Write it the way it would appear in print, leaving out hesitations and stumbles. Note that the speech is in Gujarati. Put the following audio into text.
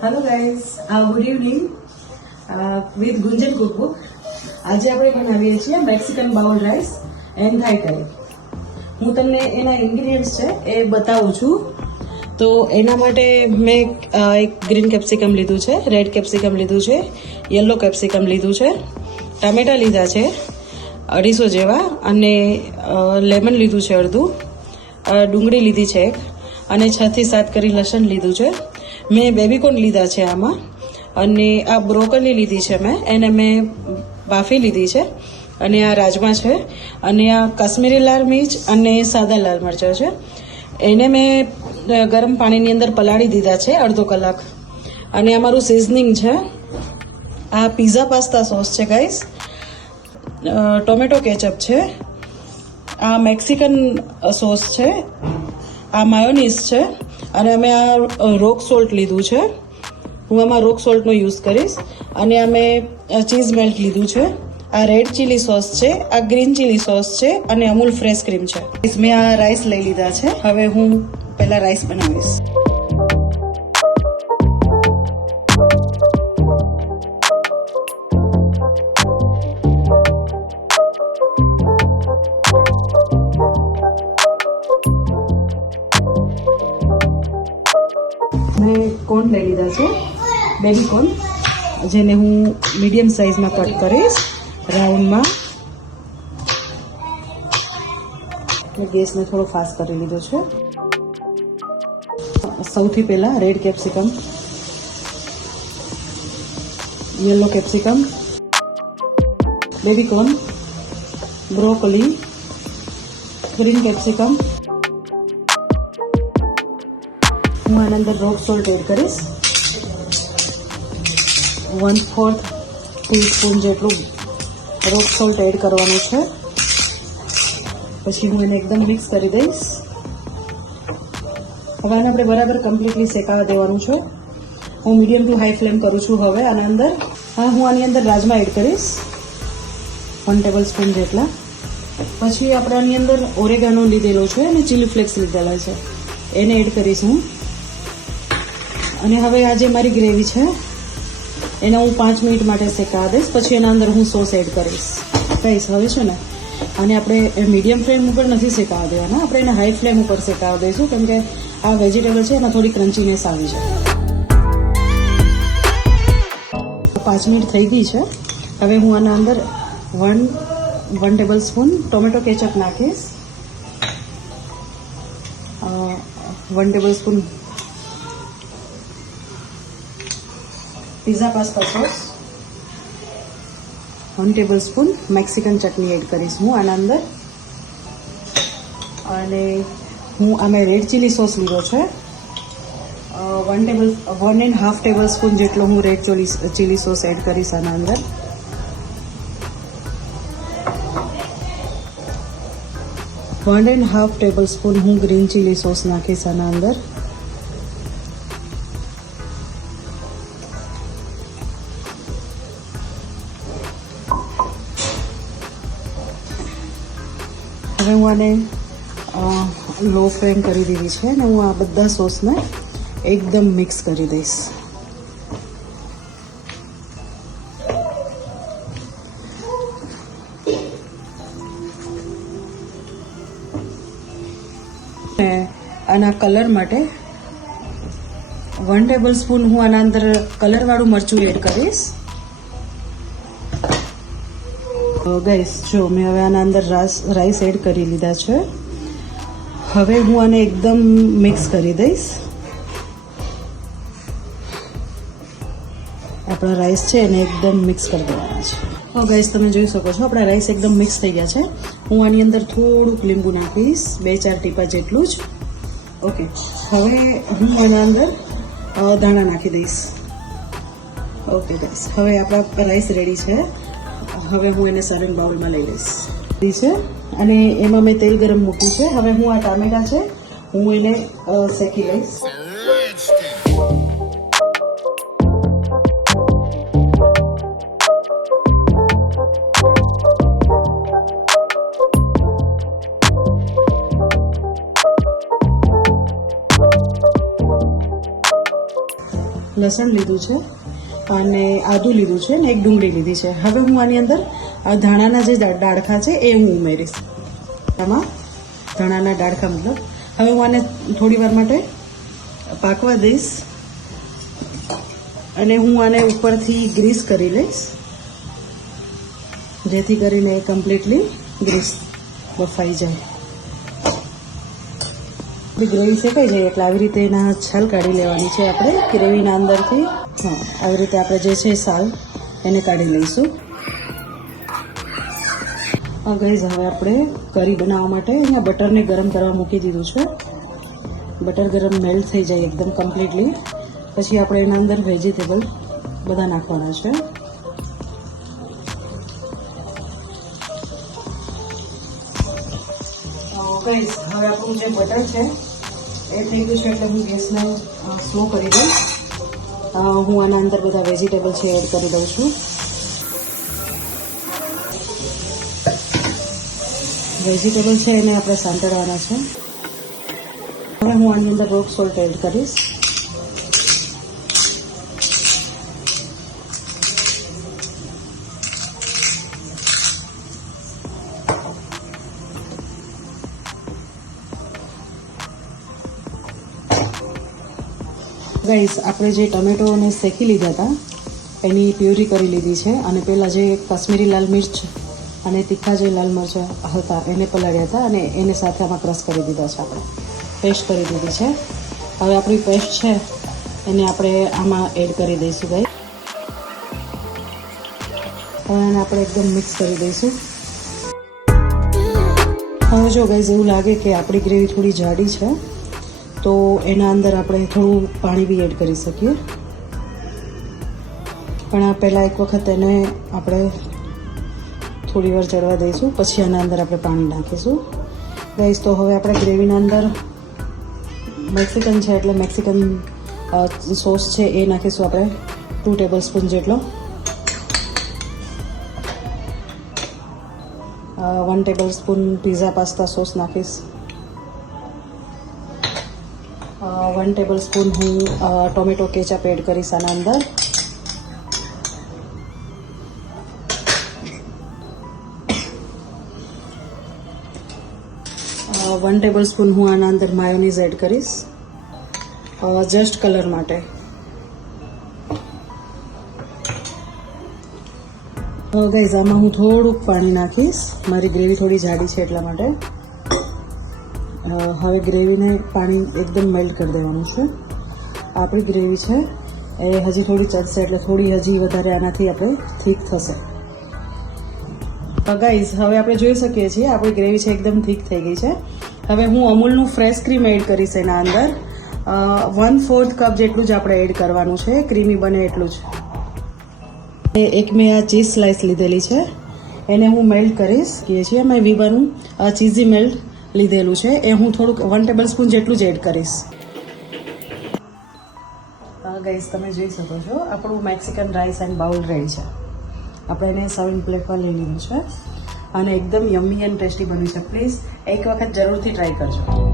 Hello guys, good evening with Gunjan cookbook. આજે આપણે બનાવીએ છીએ મેક્સિકન બાઉલ રાઈસ એન્ડ થાઈ કરી. હું તમને એના ઇન્ગ્રીડિયન્ટ્સ છે એ બતાવું છું. તો એના માટે મેં એક ગ્રીન કેપ્સિકમ લીધું છે, રેડ કેપ્સિકમ લીધું છે, યલો કેપ્સિકમ લીધું છે, ટામેટા લીધા છે 250 જેવા, અને લેમન લીધું છે અડધું, ડુંગળી લીધી છે એક, અને 6 થી 7 કરી લસણ લીધું છે. મેં બેબીકોર્ન લીધા છે આમાં, અને આ બ્રોકોલી લીધી છે એને મેં બાફી લીધી છે, અને આ રાજમા છે, અને આ કાશ્મીરી લાલ મિર્ચ અને સાદા લાલ મરચાં છે. એને મેં ગરમ પાણીની અંદર પલાળી દીધા છે અડધો કલાક. અને અમારું સિઝનિંગ છે, આ પિઝા પાસ્તા સોસ છે ગાઈસ, ટોમેટો કેચઅપ છે, આ મેક્સિકન સોસ છે, આ માયોનીઝ છે, અને અમે આ રોક સોલ્ટ લીધું છે. હું આમાં રોક સોલ્ટનો યુઝ કરીશ. અને અમે ચીઝ મેલ્ટ લીધું છે, આ રેડ ચીલી સોસ છે, આ ગ્રીન ચીલી સોસ છે, અને અમૂલ ફ્રેશ ક્રીમ છે. મેં આ રાઈસ લઈ લીધા છે. હવે હું પહેલા રાઈસ બનાવીશ. મેં કોર્ન લઈ લીધા છે, બેબી કોર્ન, જેને હું મીડિયમ સાઇઝમાં કટ કરીશ રાઉન્ડમાં. મેં ગેસને થોડો ફાસ્ટ કરી લીધો છે. સૌથી પહેલાં red capsicum, yellow capsicum, baby corn, broccoli, green capsicum. હું આના અંદર રોક સોલ્ટ એડ કરીશ, 1/4 ટીસ્પૂન જેટલું રોક સોલ્ટ એડ કરવાનું છે. પછી હું એને એકદમ મિક્સ કરી દઈશ. હવે આને આપણે બરાબર કમ્પ્લીટલી શેકાવા દેવાનું છે. હું મીડિયમ ટુ હાઈ ફ્લેમ કરું છું. હવે આના અંદર હું આની અંદર રાજમા એડ કરીશ 1 ટેબલ સ્પૂન જેટલા. પછી આપણે આની અંદર ઓરેગાનો લીધેલો છે અને ચીલી ફ્લેક્સ લીધેલા છે, એને એડ કરીશ હું. અને હવે આ જે મારી ગ્રેવી છે એને હું 5 મિનિટ માટે શેકાવા દઈશ. પછી એના અંદર હું સોસ એડ કરીશ. ગાઈસ, હવે છે ને અને આપણે મીડિયમ ફ્લેમ ઉપર નથી શેકાવા દેવાના, આપણે એને હાઈ ફ્લેમ ઉપર શેકાવા દઈશું, કેમ કે આ વેજીટેબલ છે એમાં થોડી ક્રન્ચીનેસ આવી છે. 5 મિનિટ થઈ ગઈ છે. હવે હું આના અંદર 1 ટેબલ સ્પૂન ટોમેટો કેચઅપ નાખીશ, 1 tablespoon pizza pasta sauce, 1 tablespoon Mexican ચટણી એડ કરીશ હું આના અંદર. અને હું આમાં રેડ ચીલી સોસ લીધો છે, 1.5 ટેબલ સ્પૂન જેટલો હું રેડ ચીલી સોસ એડ કરીશ આના અંદર. One and half table spoon હું ગ્રીન ચીલી સોસ નાખીશ આના અંદર. હવે હું આને લો ફ્લેમ કરી દીધી છે અને હું આ બધા સોસને એકદમ મિક્સ કરી દઈશ. આના કલર માટે 1 ટેબલ સ્પૂન હું આના અંદર કલરવાળું મરચું એડ કરીશ. ગાઈસ, જો મેં હવે આના અંદર રાઈસ એડ કરી લીધા છે. હવે હું આને એકદમ મિક્સ કરી દઈશ. આપણા રાઈસ છે એને એકદમ મિક્સ કરી દેવાના છે. તો ગાઈસ, તમે જોઈ શકો છો આપણા રાઈસ એકદમ મિક્સ થઈ ગયા છે. હું આની અંદર થોડુંક લીંબુ નાખીશ, 2-4 ટીપા જેટલું જ. ઓકે, હવે હું આના અંદર ધાણા નાખી દઈશ. ઓકે ગાઈસ, હવે આપણા રાઈસ રેડી છે. હવે હું એને સર્વિંગ બાઉલમાં લઈ લઈશ છે. અને એમાં મેં તેલ ગરમ મૂક્યું છે. હવે હું આ ટામેટા છે હું એને શેકી લઈશ. લસણ લીધું છે અને આદું લીધું છે ને એક ડુંગળી લીધી છે. હવે હું આની અંદર આ ધાણાના જે ડાળખા છે એ હું ઉમેરીશ. આમાં ધાણાના ડાળખા મતલબ હવે હું આને થોડી વાર માટે પાકવા દઈશ અને હું આને ઉપરથી ગ્રીસ કરી લઈશ, જેથી કરીને એ કમ્પ્લીટલી ગ્રીસ બફાઈ જાય. ગ્રેવી શેકાઈ જાય એટલે આવી રીતે એના છાલ કાઢી લેવાની છે આપણે ગ્રેવીના અંદરથી. હા, આવી રીતે આપણે જે છે સાલ એને કાઢી લઈશું. ગાઈઝ, હવે આપણે કરી બનાવવા માટે અહીંયા બટરને ગરમ કરવા મૂકી દીધું છે. બટર ગરમ મેલ્ટ થઈ જાય એકદમ કમ્પ્લીટલી પછી આપણે એના અંદર વેજીટેબલ બધા નાખવાના છે. ગાઈઝ, હવે આપણું જે બટર છે એ થઈ ગયું છે એટલે હું ગેસને સ્લો કરી દઉં. હું આના અંદર બધા વેજીટેબલ છે એડ કરી દઉં છું. વેજીટેબલ છે એને આપણે સાંતળવાના છે. હવે હું આની અંદર રોક સોલ્ટ એડ કરીશ. ગાઈસ, આપણે જે ટમેટોને શેકી લીધા હતા એની પ્યુરી કરી લીધી છે અને પહેલાં જે કાશ્મીરી લાલ મિર્ચ અને તીખા જે લાલ મરચાં હતા એને પલાળ્યા હતા અને એને સાથે આમાં ક્રશ કરી દીધા છે. આપણે પેસ્ટ કરી દીધી છે. હવે આપણી પેસ્ટ છે એને આપણે આમાં એડ કરી દઈશું. ગાઈસ, હવે એને આપણે એકદમ મિક્સ કરી દઈશું. હવે જો ગાઈસ એવું લાગે કે આપણી ગ્રેવી થોડી જાડી છે તો એના અંદર આપણે થોડું પાણી બી એડ કરી શકીએ, પણ પહેલાં એક વખત એને આપણે થોડી વાર ચડવા દઈશું પછી આના અંદર આપણે પાણી નાખીશું. ગાઈસ, તો હવે આપણે ગ્રેવીના અંદર મેક્સિકન છે એટલે મેક્સિકન સોસ છે એ નાખીશું આપણે 2 ટેબલ સ્પૂન જેટલો. 1 tablespoon pizza pasta sauce નાખીશ. 1 ટેબલ સ્પૂન હું ટોમેટો કેચઅપ એડ કરીશ આના અંદર. 1 ટેબલ સ્પૂન હું આના અંદર માયોનીઝ એડ કરીશ જસ્ટ કલર માટે. ગાઈઝ, આમાં હું થોડુંક પાણી નાખીશ, મારી ગ્રેવી થોડી જાડી છે એટલા માટે. હવે ગ્રેવીને પાણી એકદમ મેલ્ટ કરી દેવાનું છે. આપણી ગ્રેવી છે એ હજી થોડી ચડશે એટલે થોડી હજી વધારે આનાથી આપણે થીક થશે. ગાઈઝ, હવે આપણે જોઈ શકીએ છીએ આપણી ગ્રેવી છે એકદમ થીક થઈ ગઈ છે. હવે હું અમૂલનું ફ્રેશ ક્રીમ એડ કરીશ એના અંદર. 1/4 કપ જેટલું જ આપણે એડ કરવાનું છે, ક્રીમી બને એટલું જ. એક મેં આ ચીઝ સ્લાઇસ લીધેલી છે એને હું મેલ્ટ કરીશ. મેં વિબાનું ચીઝી મેલ્ટ લીધેલું છે એ હું થોડુંક 1 ટેબલ સ્પૂન જેટલું જ એડ કરીશ. ગાઈઝ, તમે જોઈ શકો છો આપણું Mexican rice and bowl ready છે. આપણે એને સર્વિંગ પ્લેટમાં લઈ લીધું છે અને એકદમ યમ્મી એન્ડ ટેસ્ટી બન્યું છે. પ્લીઝ એક વખત જરૂરથી ટ્રાય કરજો.